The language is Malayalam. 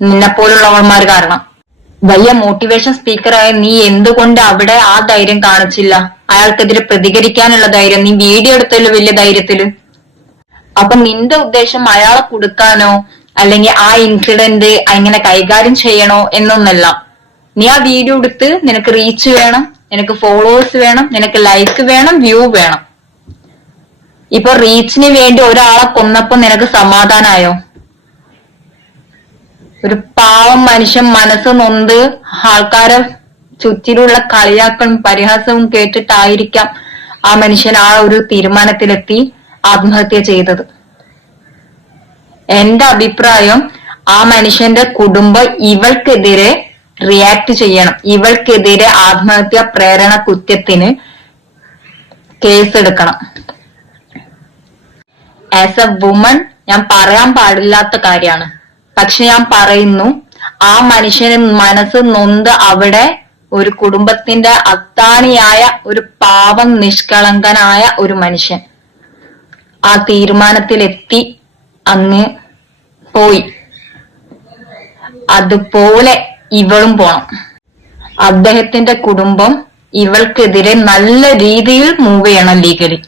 നിന്നെ പോലുള്ളവന്മാർ കാരണം. വലിയ മോട്ടിവേഷൻ സ്പീക്കറായ നീ എന്തുകൊണ്ട് അവിടെ ആ ധൈര്യം കാണിച്ചില്ല? അയാൾക്കെതിരെ പ്രതികരിക്കാനുള്ള ധൈര്യം നീ വീഡിയോ എടുത്തല്ലോ വലിയ ധൈര്യത്തില്. അപ്പൊ നിന്റെ ഉദ്ദേശം അയാളെ കുടുക്കാനോ അല്ലെങ്കിൽ ആ ഇൻസിഡന്റ് എങ്ങനെ കൈകാര്യം ചെയ്യണോ എന്നൊന്നല്ല. നീ ആ വീഡിയോ എടുത്ത് നിനക്ക് റീച്ച് വേണം, നിനക്ക് ഫോളോവേഴ്സ് വേണം, നിനക്ക് ലൈക്ക് വേണം, വ്യൂ വേണം. ഇപ്പൊ റീച്ചിന് വേണ്ടി ഒരാളെ കൊന്നപ്പോ നിനക്ക് സമാധാനായോ? ഒരു പാവം മനുഷ്യൻ മനസ്സ് നൊന്ത് ആൾക്കാരെ ചുറ്റിലുള്ള കളിയാക്കളും പരിഹാസവും കേട്ടിട്ടായിരിക്കാം ആ മനുഷ്യൻ ആ ഒരു തീരുമാനത്തിലെത്തി ആത്മഹത്യ ചെയ്തത്. എന്റെ അഭിപ്രായം, ആ മനുഷ്യന്റെ കുടുംബം ഇവൾക്കെതിരെ റിയാക്ട് ചെയ്യണം. ഇവൾക്കെതിരെ ആത്മഹത്യാ പ്രേരണ കുറ്റത്തിന് കേസെടുക്കണം. ആസ് എ വുമൺ ഞാൻ പറയാൻ പാടില്ലാത്ത കാര്യമാണ്, പക്ഷെ ഞാൻ പറയുന്നു. ആ മനുഷ്യന് മനസ്സ് നൊന്ത് അവിടെ ഒരു കുടുംബത്തിന്റെ അത്താണിയായ ഒരു പാവം നിഷ്കളങ്കനായ ഒരു മനുഷ്യൻ ആ തീരുമാനത്തിലെത്തി അങ്ങ് പോയി. അതുപോലെ ഇവളും പോണം. അദ്ദേഹത്തിന്റെ കുടുംബം ഇവൾക്കെതിരെ നല്ല രീതിയിൽ മൂവ് ചെയ്യണം ലീഗലി.